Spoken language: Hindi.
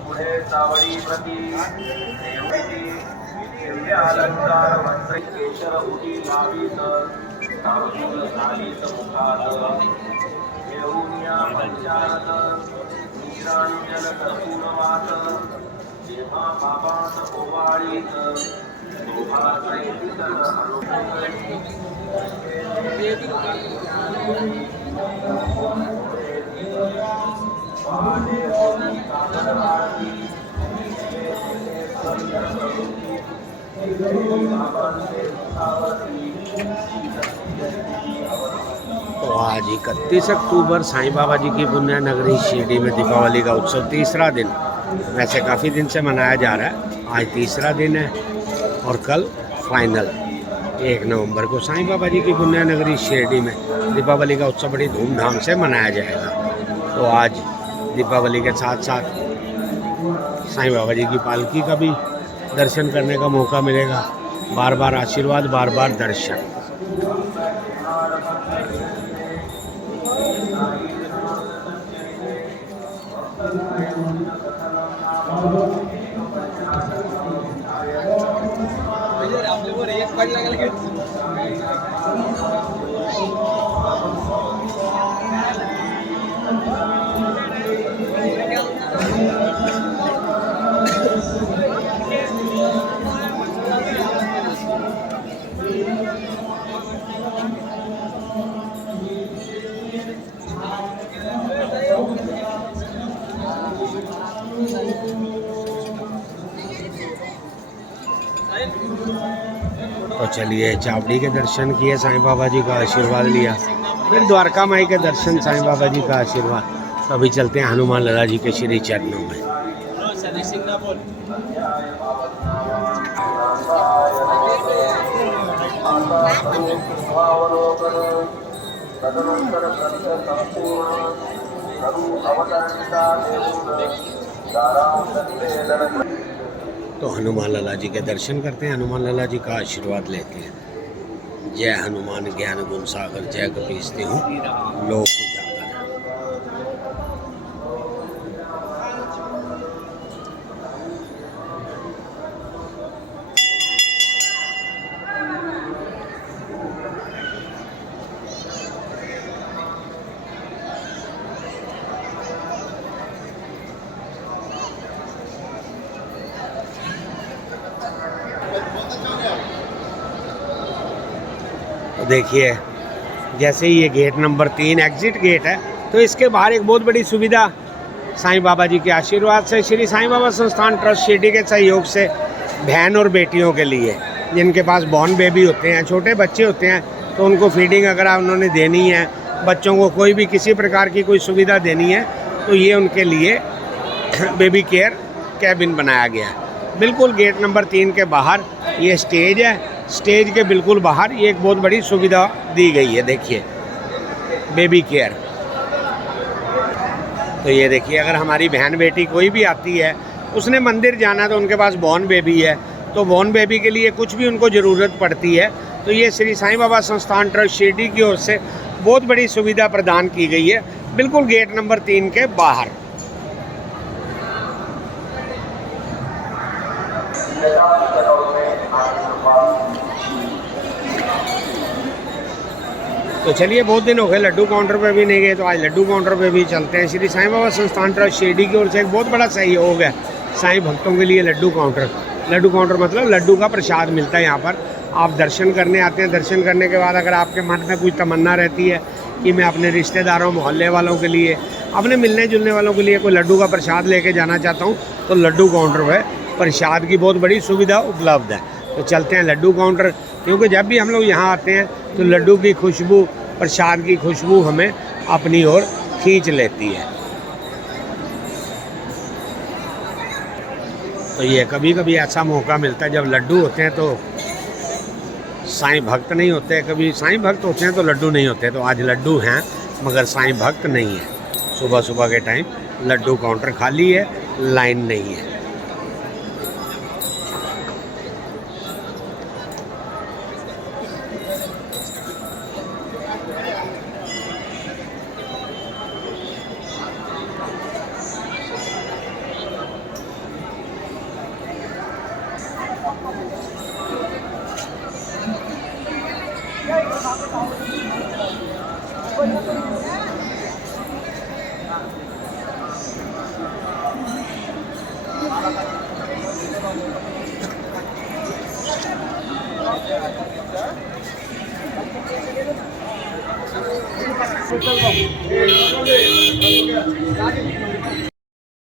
पुढे चावडी प्रती अलंकार मंत्र केशर उडी लावीत तांदूळ घालीत मुखात येऊनिया पंचारत निरांजन कर्पूरवात जेव्हा बाबात ओवाळीत शोभात येतील तो आज 31 अक्टूबर साईं बाबा जी की पुण्य नगरी शिरडी में दीपावली का उत्सव तीसरा दिन, वैसे काफ़ी दिन से मनाया जा रहा है, आज तीसरा दिन है और कल फाइनल 1 नवंबर को साईं बाबा जी की पुण्य नगरी शिरडी में दीपावली का उत्सव बड़ी धूमधाम से मनाया जाएगा। तो आज दीपावली के साथ साथ साईं बाबा जी की पालकी का भी दर्शन करने का मौका मिलेगा। बार बार आशीर्वाद, बार बार दर्शन। तो चलिए, चावड़ी के दर्शन किए, साईं बाबा जी का आशीर्वाद लिया, फिर द्वारका माई के दर्शन, साईं बाबा जी का आशीर्वाद। तो अभी चलते हैं हनुमान लाला जी के श्री चरणों में। तो हनुमान लाला जी के दर्शन करते हैं, हनुमान लाला जी का आशीर्वाद लेते हैं। जय हनुमान ज्ञान गुण सागर, जय कपीसते हूँ लोक उजागर। तो देखिए, जैसे ही ये गेट नंबर 3 एग्जिट गेट है, तो इसके बाहर एक बहुत बड़ी सुविधा साईं बाबा जी के आशीर्वाद से, श्री साईं बाबा संस्थान ट्रस्ट शिरडी के सहयोग से बहन और बेटियों के लिए, जिनके पास बॉर्न बेबी होते हैं, छोटे बच्चे होते हैं, तो उनको फीडिंग अगर उन्होंने देनी है, बच्चों को कोई भी किसी प्रकार की कोई सुविधा देनी है, तो ये उनके लिए बेबी केयर कैबिन बनाया गया है। बिल्कुल गेट नंबर 3 के बाहर ये स्टेज है, स्टेज के बिल्कुल बाहर ये एक बहुत बड़ी सुविधा दी गई है। देखिए, बेबी केयर। तो ये देखिए, अगर हमारी बहन बेटी कोई भी आती है, उसने मंदिर जाना है, तो उनके पास बॉर्न बेबी है, तो बॉर्न बेबी के लिए कुछ भी उनको ज़रूरत पड़ती है, तो ये श्री साईं बाबा संस्थान ट्रस्ट शिरडी की ओर से बहुत बड़ी सुविधा प्रदान की गई है, बिल्कुल गेट नंबर 3 के बाहर। तो चलिए, बहुत दिन हो गए लड्डू काउंटर पे भी नहीं गए, तो आज लड्डू काउंटर पे भी चलते हैं। श्री साईं बाबा संस्थान ट्रस्ट शिरडी की ओर से एक बहुत बड़ा सहयोग है साईं भक्तों के लिए लड्डू काउंटर। लड्डू काउंटर मतलब लड्डू का प्रसाद मिलता है यहाँ पर, आप दर्शन करने आते हैं, दर्शन करने के बाद अगर आपके मन में कोई तमन्ना रहती है कि मैं अपने रिश्तेदारों, मोहल्ले वालों के लिए, अपने मिलने जुलने वालों के लिए कोई लड्डू का प्रसाद लेके जाना चाहता हूँ, तो लड्डू काउंटर पर प्रसाद की बहुत बड़ी सुविधा उपलब्ध है। तो चलते हैं लड्डू काउंटर, क्योंकि जब भी हम लोग यहाँ आते हैं तो लड्डू की खुशबू, प्रसाद की खुशबू हमें अपनी ओर खींच लेती है। तो ये कभी कभी ऐसा मौका मिलता है जब लड्डू होते हैं तो साईं भक्त नहीं होते, कभी साईं भक्त होते हैं तो लड्डू नहीं होते। तो आज लड्डू हैं मगर साईं भक्त नहीं है। सुबह सुबह के टाइम लड्डू काउंटर खाली है, लाइन नहीं है।